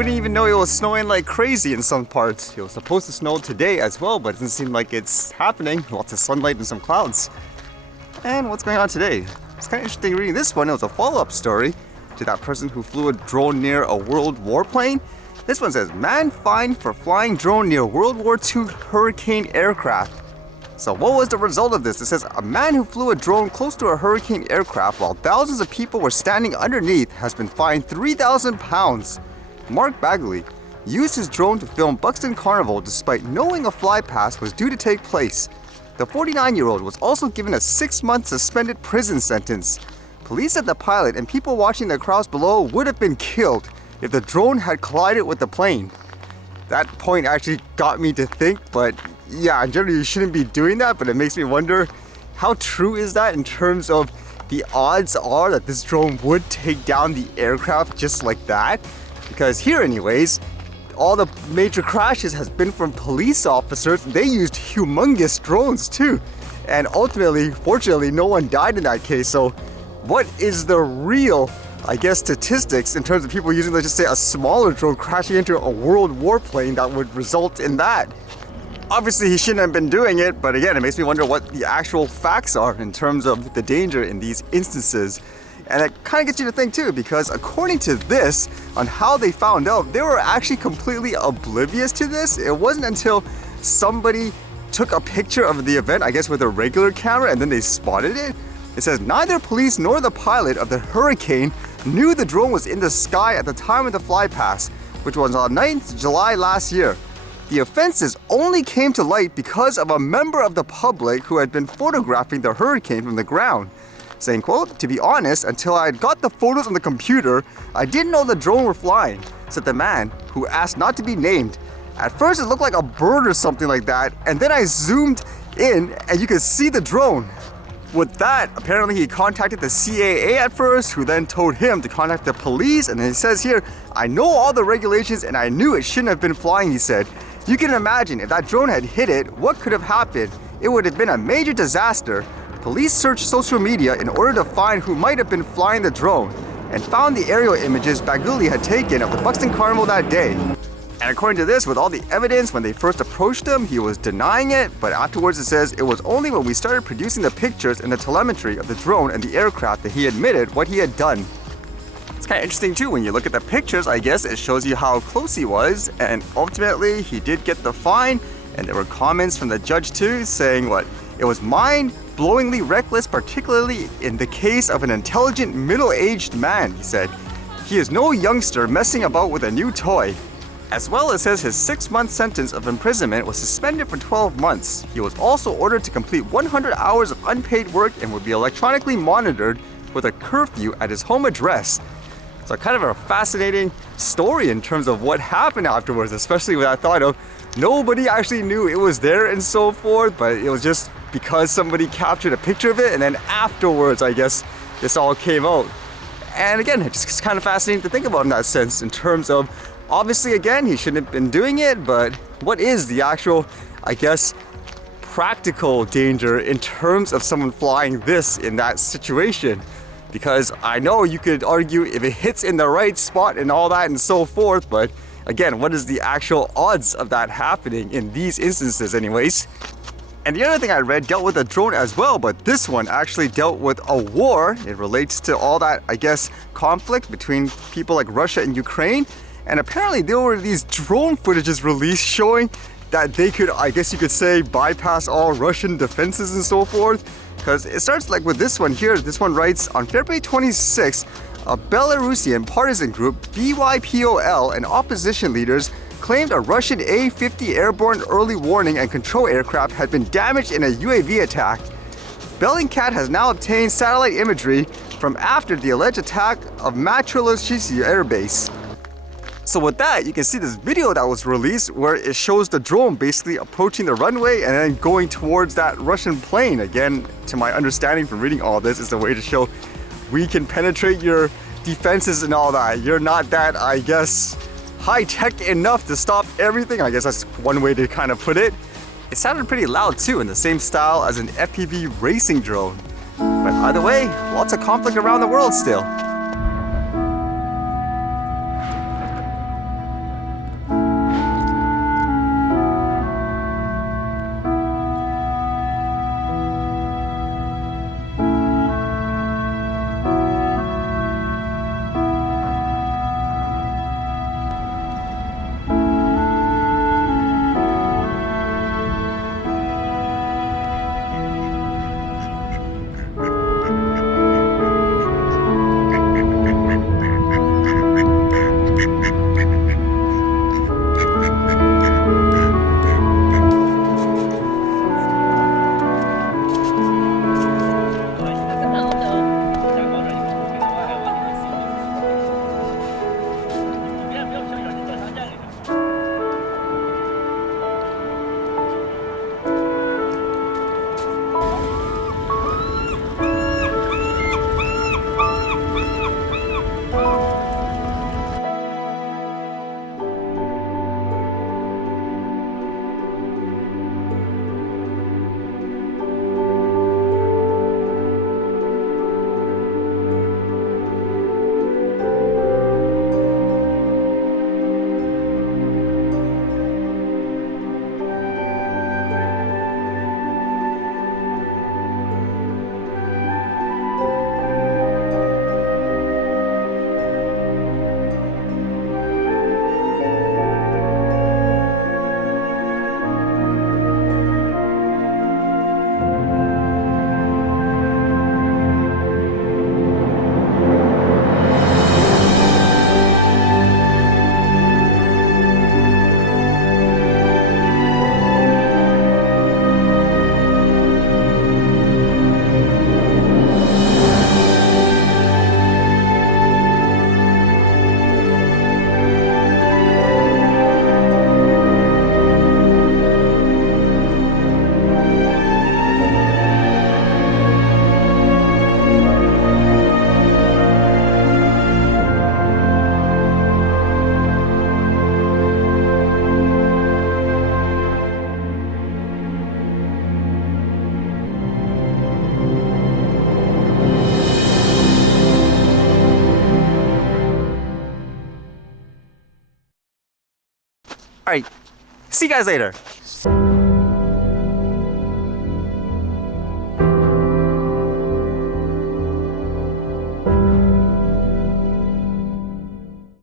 wouldn't even know it was snowing like crazy in some parts. It was supposed to snow today as well, but it doesn't seem like it's happening. Lots of sunlight and some clouds. And what's going on today? It's kind of interesting reading this one. It was a follow-up story to that person who flew a drone near a World War plane. This one says, man fined for flying drone near World War II Hurricane aircraft. So what was the result of this? It says, a man who flew a drone close to a Hurricane aircraft while thousands of people were standing underneath has been fined £3,000. Mark Bagley used his drone to film Buxton Carnival despite knowing a fly pass was due to take place. The 49-year-old was also given a 6-month suspended prison sentence. Police said the pilot and people watching the crowds below would have been killed if the drone had collided with the plane. That point actually got me to think, but yeah, generally you shouldn't be doing that, but it makes me wonder how true is that in terms of the odds are that this drone would take down the aircraft just like that? Because here anyways, all the major crashes has been from police officers. They used humongous drones too. And ultimately, fortunately, no one died in that case. So what is the real, I guess, statistics in terms of people using, let's just say, a smaller drone crashing into a World War plane that would result in that? Obviously, he shouldn't have been doing it, but again, it makes me wonder what the actual facts are in terms of the danger in these instances. And it kind of gets you to think too, because according to this, on how they found out, they were actually completely oblivious to this. It wasn't until somebody took a picture of the event, I guess with a regular camera, and then they spotted it. It says, neither police nor the pilot of the Hurricane knew the drone was in the sky at the time of the flypast, which was on 9th July last year. The offenses only came to light because of a member of the public who had been photographing the hurricane from the ground. Saying, quote, to be honest, until I had got the photos on the computer, I didn't know the drone were flying, said the man, who asked not to be named. At first it looked like a bird or something like that, and then I zoomed in and you could see the drone. With that, apparently he contacted the CAA at first, who then told him to contact the police, and it says here, I know all the regulations and I knew it shouldn't have been flying, he said. You can imagine if that drone had hit it, what could have happened? It would have been a major disaster. Police searched social media in order to find who might have been flying the drone, and found the aerial images Baguli had taken of the Buxton Carnival that day. And according to this, with all the evidence, when they first approached him, he was denying it, but afterwards it says it was only when we started producing the pictures and the telemetry of the drone and the aircraft that he admitted what he had done. It's kind of interesting too, when you look at the pictures, I guess it shows you how close he was, and ultimately he did get the fine, and there were comments from the judge too, saying what? It was mind-blowingly reckless, particularly in the case of an intelligent middle-aged man, he said. He is no youngster messing about with a new toy. As well as says his 6-month sentence of imprisonment was suspended for 12 months. He was also ordered to complete 100 hours of unpaid work and would be electronically monitored with a curfew at his home address. So kind of a fascinating story in terms of what happened afterwards, especially with that thought of nobody actually knew it was there and so forth, but it was just because somebody captured a picture of it, and then afterwards, I guess, this all came out. And again, it's just kind of fascinating to think about in that sense, in terms of, obviously, again, he shouldn't have been doing it, but what is the actual, I guess, practical danger in terms of someone flying this in that situation? Because I know you could argue if it hits in the right spot and all that and so forth, but again, what is the actual odds of that happening in these instances anyways? And the other thing I read dealt with a drone as well, but this one actually dealt with a war. It relates to all that, I guess, conflict between people like Russia and Ukraine. And apparently there were these drone footages released showing that they could, I guess you could say, bypass all Russian defenses and so forth. Because it starts like with this one here. This one writes, on February 26th, a Belarusian partisan group, BYPOL, and opposition leaders claimed a Russian A-50 airborne early warning and control aircraft had been damaged in a UAV attack. Bellingcat has now obtained satellite imagery from after the alleged attack of Matrylashisi Air Base. So with that, you can see this video that was released where it shows the drone basically approaching the runway and then going towards that Russian plane. Again, to my understanding from reading all this, is a way to show we can penetrate your defenses and all that. You're not that, I guess, high-tech enough to stop everything. I guess that's one way to kind of put it. It sounded pretty loud too, in the same style as an FPV racing drone. But either way, lots of conflict around the world still. Alright, see you guys later.